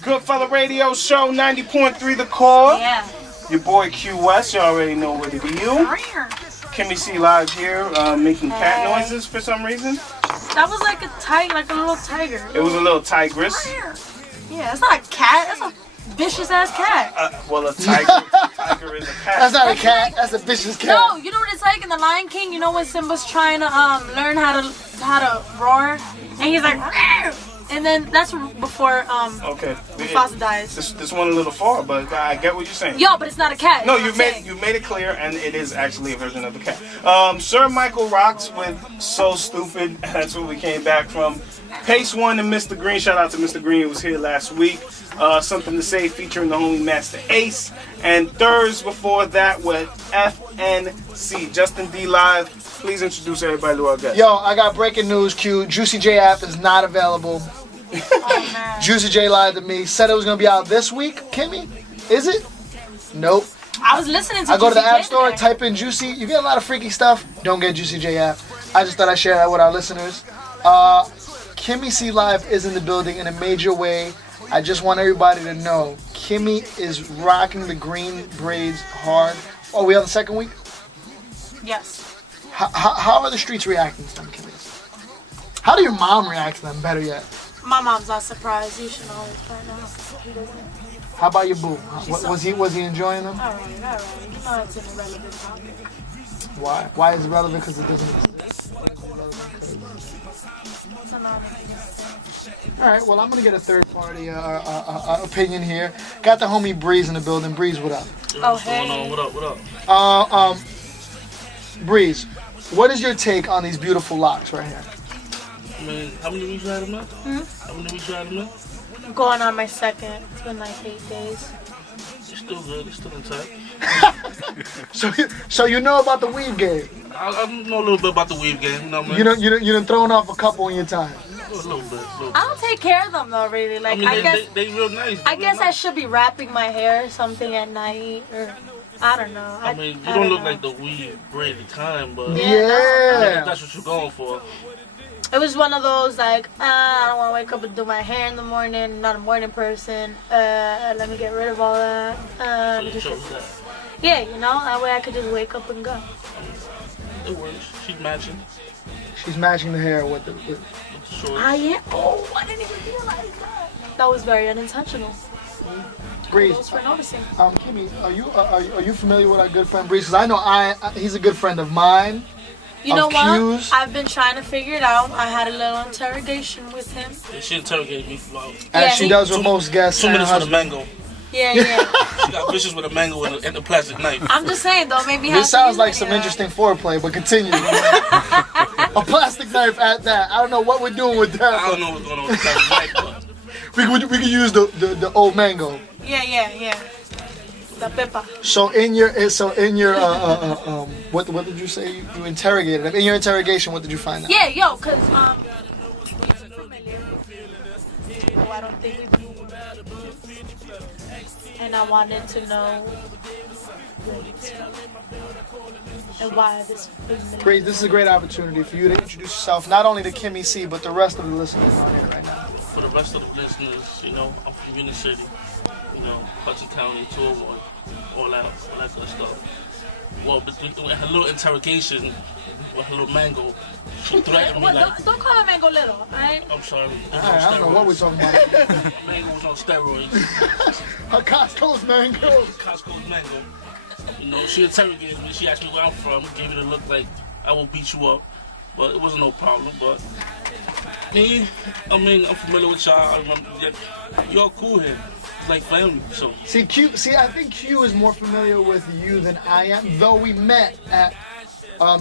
Goodfella Radio Show 90.3 The Core. Yeah. Your boy Q West, you already know what it be. You. Kimmy C live here, making cat noises for some reason. That was like a tiger, like a little tiger. It was a little tigress. Yeah, it's not a cat. That's a vicious ass cat. Well, a tiger is a cat. That's not a cat. That's a vicious cat. No, you know what it's like in The Lion King. You know when Simba's trying to learn how to roar, and he's like, "Rawr!" And then that's before Okay. Mufasa dies. This one a little far, but I get what you're saying. Yo, but it's not a cat. No, you made it clear, and it is actually a version of the cat. Sir Michael rocks with So Stupid. That's what we came back from. Pace One and Mr. Green. Shout out to Mr. Green, who was here last week. Something to Say featuring the homie Master Ace. And thirds before that with FNC. Justin D live. Please introduce everybody to our guest. Yo, I got breaking news, Q. Juicy J app is not available. Oh, man. Juicy J lied to me. Said it was going to be out this week. Kimmy, is it? Nope. I was listening to I go to the Juicy App J Store, today. type in Juicy. You get a lot of freaky stuff. Don't get Juicy J app. I just thought I'd share that with our listeners. Kimmy C Live is in the building in a major way. I just want everybody to know Kimmy is rocking the green braids hard. Oh, we have the second week? Yes. How are the streets reacting to them, Kimmy? How do your mom react to them, better yet? My mom's not surprised. You should always find out. How about your boo? Was he enjoying them? Alright. You know it's an irrelevant topic. Why? Why is it relevant? Because it doesn't exist. It's a non-existent. All right, well, I'm going to get a third-party opinion here. Got the homie Breez in the building. Breez, what up? Oh, hey. What up? Breez, what is your take on these beautiful locks right here? I mean, how many weeks you had them now? How many weeks you had them now? I'm going on my second. It's been like 8 days. It's still good. It's still intact. So you know about the weave game? I know a little bit about the weave game. You know what I mean? You done thrown off a couple in your time. A little bit. I don't take care of them though, really. Like I mean, they real nice. I guess I should be wrapping my hair or something at night, or I don't know. I mean, you don't look like the weave braided kind, but Yeah. that's what you're going for. It was one of those like, I don't want to wake up and do my hair in the morning. Not a morning person. Let me get rid of all that. So you chose that. Yeah, you know, that way I could just wake up and go. It works. She's matching. She's matching the hair with the Shorts. Yeah. Oh, I didn't even realize that. That was very unintentional. Breeze. Thanks for noticing. Kimmy, are you familiar with our good friend Breeze? Because I know he's a good friend of mine. You know what? Q's. I've been trying to figure it out. I had a little interrogation with him. Yeah, she interrogated me for about As she does with most guests. 2 minutes with a mango. Yeah. She got vicious with a mango and a plastic knife. I'm just saying though, maybe This sounds like some interesting foreplay, but continue. A plastic knife at that. I don't know what we're doing with that. I don't know what's going on with the plastic knife, but We could use the old mango. Yeah. The pepper. So in your what did you say you interrogated him? In your interrogation, what did you find out? Yeah, yo, cause who I don't think we do, and I wanted to know and why this. Breeze, this is a great opportunity for you to introduce yourself, not only to Kimmy C, but the rest of the listeners on here right now. for the rest of the listeners, you know, I'm from Union City, you know, Hudson County, 201, all that good stuff. Well, but a little interrogation with a little mango. She threatened me like... Don't call it mango little, alright? I'm sorry. I don't know what we're talking about. Mango was on steroids. Her Costco's mango. Costco's mango. You know, she interrogated me. She asked me where I'm from. Gave me the look like I will beat you up. But it wasn't no problem. But me, I mean, I'm familiar with y'all. I remember y'all cool here. It's like family. So I think Q is more familiar with you than I am. Though we met at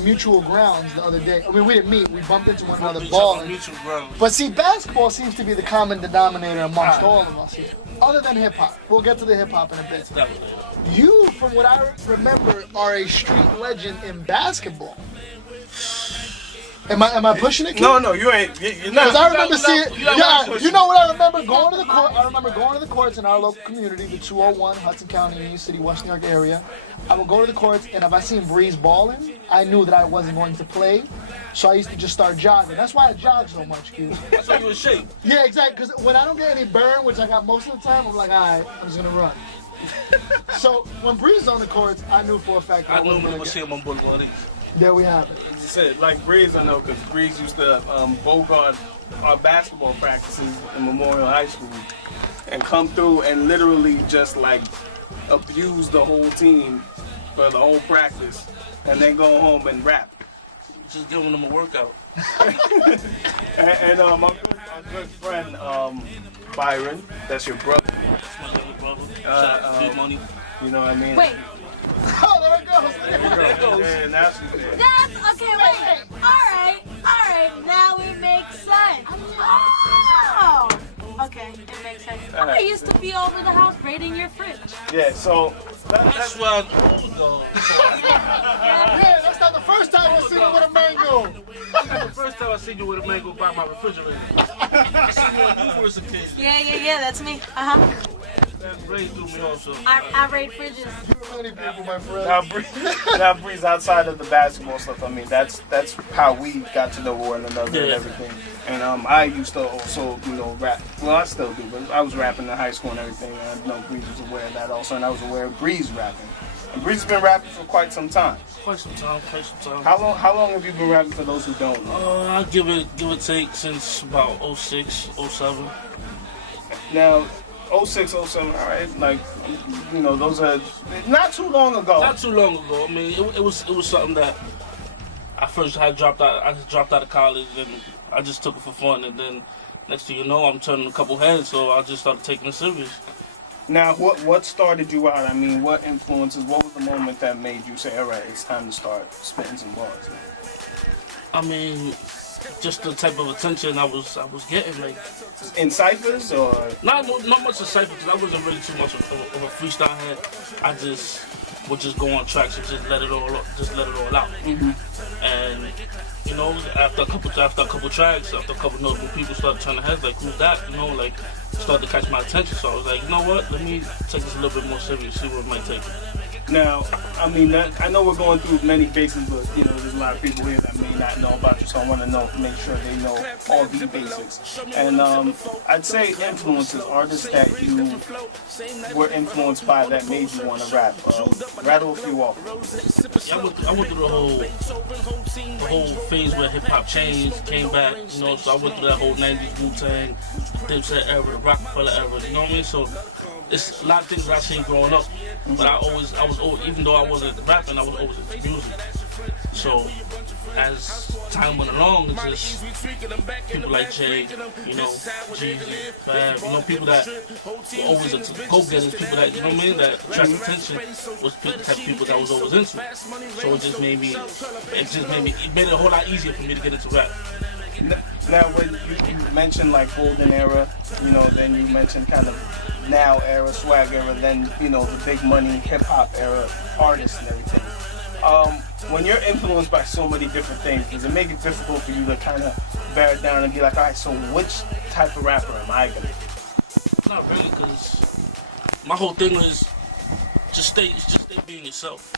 mutual grounds the other day. I mean, we didn't meet. We bumped into one another balling. Mutual grounds. But see, basketball seems to be the common denominator amongst all of us here. Other than hip hop. We'll get to the hip hop in a bit. You, from what I remember, are a street legend in basketball. Am I pushing it? Kid? No, you ain't. You're not. Because I remember seeing. Yeah, pushing you know what I remember going to the court. I remember going to the courts in our local community, the 201 Hudson County, Union City, West New York area. I would go to the courts, and if I seen Breez balling, I knew that I wasn't going to play. So I used to just start jogging. That's why I jog so much, Q. That's why you in shape. Yeah, exactly. Because when I don't get any burn, which I got most of the time, I'm like, all right, I'm just gonna run. So when Breez was on the courts, I knew for a fact that I knew we would see him on Boulevard. There we have it. You said like Breez, I know, because Breez used to bogart our basketball practices in Memorial High School and come through and literally just like abuse the whole team for the whole practice and then go home and rap. Just giving them a workout. and my good friend Byron, that's your brother. That's my little brother. Shout out to Big Money. You know what I mean? Wait. Oh, there it goes. There it goes. Yeah, now she's there. That's okay. Wait. All right. Now it makes sense. Oh. Okay, it makes sense. I used to be over the house raiding your fridge. Yeah, so That's why I Yeah, that's not the first time I've seen him with a mango. the first time I seen you with a mango by my refrigerator. I seen you on numerous occasions. Yeah, that's me. That Breez threw me off, so. I raid fridges. Many people, my friend. now Breez, outside of the basketball stuff, I mean that's how we got to know one another and everything. And I used to also, rap. Well, I still do, but I was rapping in high school and everything. And I know Breez was aware of that also, and I was aware of Breez rapping. And Breez has been rapping for quite some time. Quite some time. How long have you been rapping, for those who don't know? I give it take since about 06, 07. Now, 06, 07, all right, like, those are not too long ago. Not too long ago. I mean, it was something that I first had dropped out. I dropped out of college, and I just took it for fun. And then next thing you know, I'm turning a couple heads, so I just started taking it serious. Now, what started you out? I mean, what influences? What was the moment that made you say, all right, it's time to start spitting some bars? I mean, just the type of attention I was getting, like in ciphers or not much of ciphers, because I wasn't really too much of a freestyle head. I just would just go on tracks and just let it all out. And after a couple tracks, after a couple notes, when people started turning heads, like who's that? Started to catch my attention. So I was like, you know what? Let me take this a little bit more serious, see where it might take me. Now, I mean, I know we're going through many bases, but there's a lot of people here that may not know about you, so I want to make sure they know all the basics. And I'd say influences, artists that you were influenced by that made you want to rap. Rattle a few off. Yeah, I went through the whole phase where hip hop changed, came back. So I went through that whole '90s Wu-Tang, Dipset era, the Rockefeller era. You know what I mean? So it's a lot of things that I seen growing up, but I was always, even though I wasn't rapping, I was always into music. So as time went along, it's just people like Jay, Jeezy, Fab, people that were always go-getters, people that, that attract attention, was the type of people that I was always into. So it made it a whole lot easier for me to get into rap. Now, when you mentioned like golden era, then you mentioned kind of now era, swag era, then the big money hip hop era artists and everything. When you're influenced by so many different things, does it make it difficult for you to kind of bear it down and be like, all right, so which type of rapper am I gonna be? Not really, because my whole thing is just stay being yourself.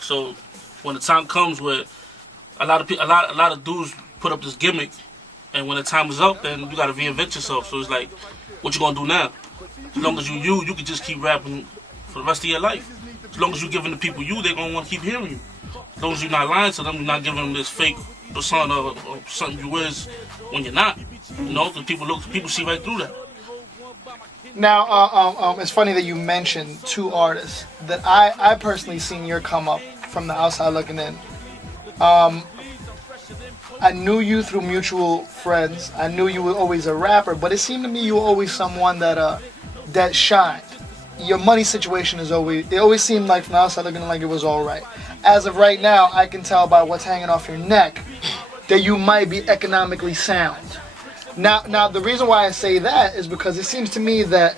So when the time comes where a lot of dudes put up this gimmick, and when the time is up, then you gotta reinvent yourself. So it's like, what you gonna do now? As long as you can just keep rapping for the rest of your life. As long as you're giving the people they're gonna want to keep hearing you. As long as you're not lying to them, you're not giving them this fake persona or something you is when you're not. Because people see right through that. Now, it's funny that you mentioned two artists that I personally seen your come up from the outside looking in. I knew you through mutual friends. I knew you were always a rapper, but it seemed to me you were always someone that shined. Your money situation it always seemed like from the outside looking like it was all right. As of right now, I can tell by what's hanging off your neck that you might be economically sound. Now the reason why I say that is because it seems to me that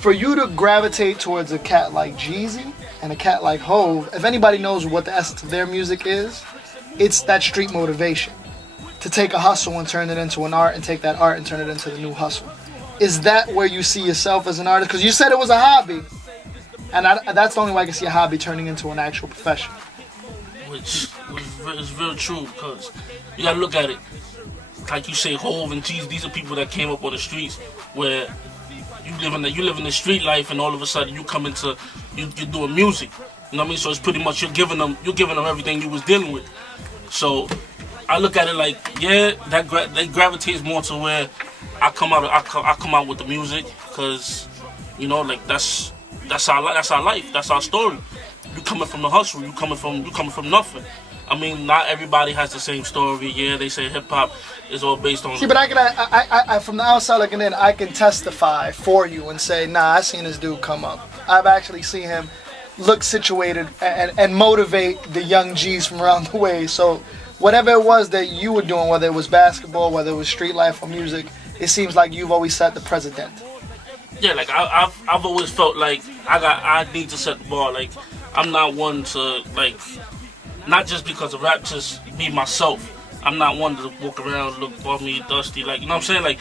for you to gravitate towards a cat like Jeezy and a cat like Hove, if anybody knows what the essence of their music is, it's that street motivation. to take a hustle and turn it into an art, and take that art and turn it into the new hustle. Is that where you see yourself as an artist? Because you said it was a hobby, and that's the only way I can see a hobby turning into an actual profession. Which is real true, because you gotta look at it. Like you say, Hov and G's, these are people that came up on the streets where you live in the street life, and all of a sudden you come into you're doing music. You know what I mean? So it's pretty much you're giving them everything you was dealing with. So I look at it like, yeah, that gravitates more to where I come out with the music, because you know, like that's our life, that's our story. You coming from the hustle, you coming from nothing. I mean, not everybody has the same story. Yeah, they say hip hop is all based on. See, but I from the outside looking in, I can testify for you and say, nah, I seen this dude come up. I've actually seen him look situated and motivate the young G's from around the way. So whatever it was that you were doing, whether it was basketball, whether it was street life or music, it seems like you've always set the precedent. Yeah, like I've always felt like I need to set the bar. Like I'm not one to like. Not just because of rap, just be myself. I'm not one to walk around, look bummy, dusty, like, you know what I'm saying? Like,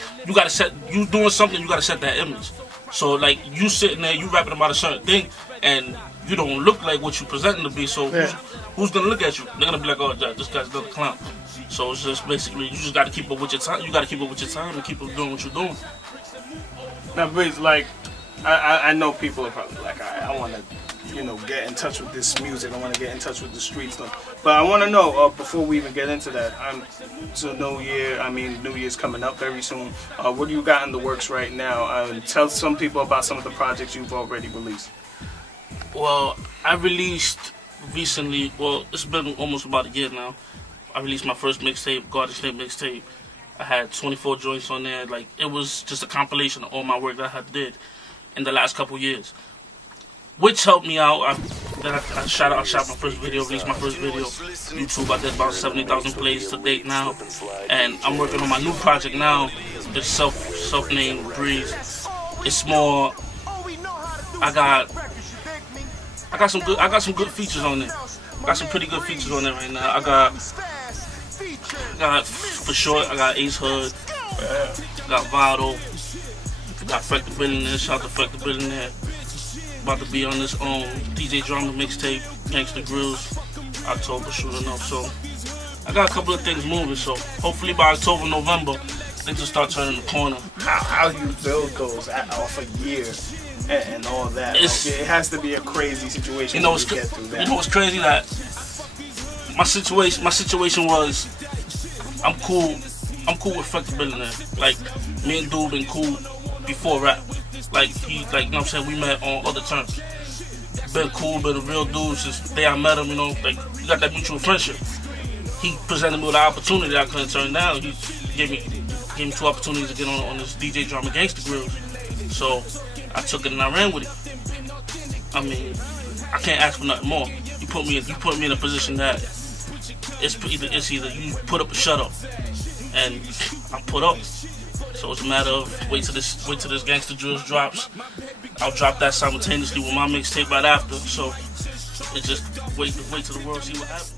you doing something, you gotta set that image. So, like, you sitting there, you rapping about a certain thing, and you don't look like what you presenting to be, so yeah. who's gonna look at you? They're gonna be like, oh, this guy's another clown. So it's just basically, you just gotta keep up with your time. You gotta keep up with your time and keep up doing what you're doing. Now, Breez, like, I know people are probably like, I want to, you know, get in touch with this music. I want to get in touch with the street stuff. But I want to know, before we even get into that, it's a new year. I mean, New Year's coming up very soon. What do you got in the works right now? Tell some people about some of the projects you've already released. Well, I released recently, well, it's been almost about a year now. I released my first mixtape, Artistry mixtape. I had 24 joints on there. Like, it was just a compilation of all my work that I had did in the last couple years, which helped me out. I shot my first video, released my first video. YouTube, I did about 70,000 plays to date now, and I'm working on my new project now. It's self-named Breez. It's more. I got some good features on there. I got some pretty good features on there right now. I got for short. I got Ace Hood. Got BOUT. Got Freck the Billionaire. Shout out to Freck the Billionaire. About to be on this DJ Drama mixtape, Gangsta Grills, October, sure enough. So I got a couple of things moving. So hopefully by October, November, things will start turning the corner. How you build those off a year and all that? Like, it has to be a crazy situation. You know, to get through that. You know what's crazy? That my situation was, I'm cool with Freck the Billionaire. Like, me and Dude been cool before rap. Like, you know what I'm saying, we met on other terms. Been cool, been a real dude since the day I met him, you know, like, we got that mutual friendship. He presented me with an opportunity I couldn't turn down. He gave me 2 opportunities to get on this DJ Drama Gangsta Grills. So I took it and I ran with it. I mean, I can't ask for nothing more. You put me in a position that it's either you put up or shut up. And I put up. So it's a matter of wait till this Gangsta Drills drops. I'll drop that simultaneously with my mixtape right after. So it's just wait till the world see what happens.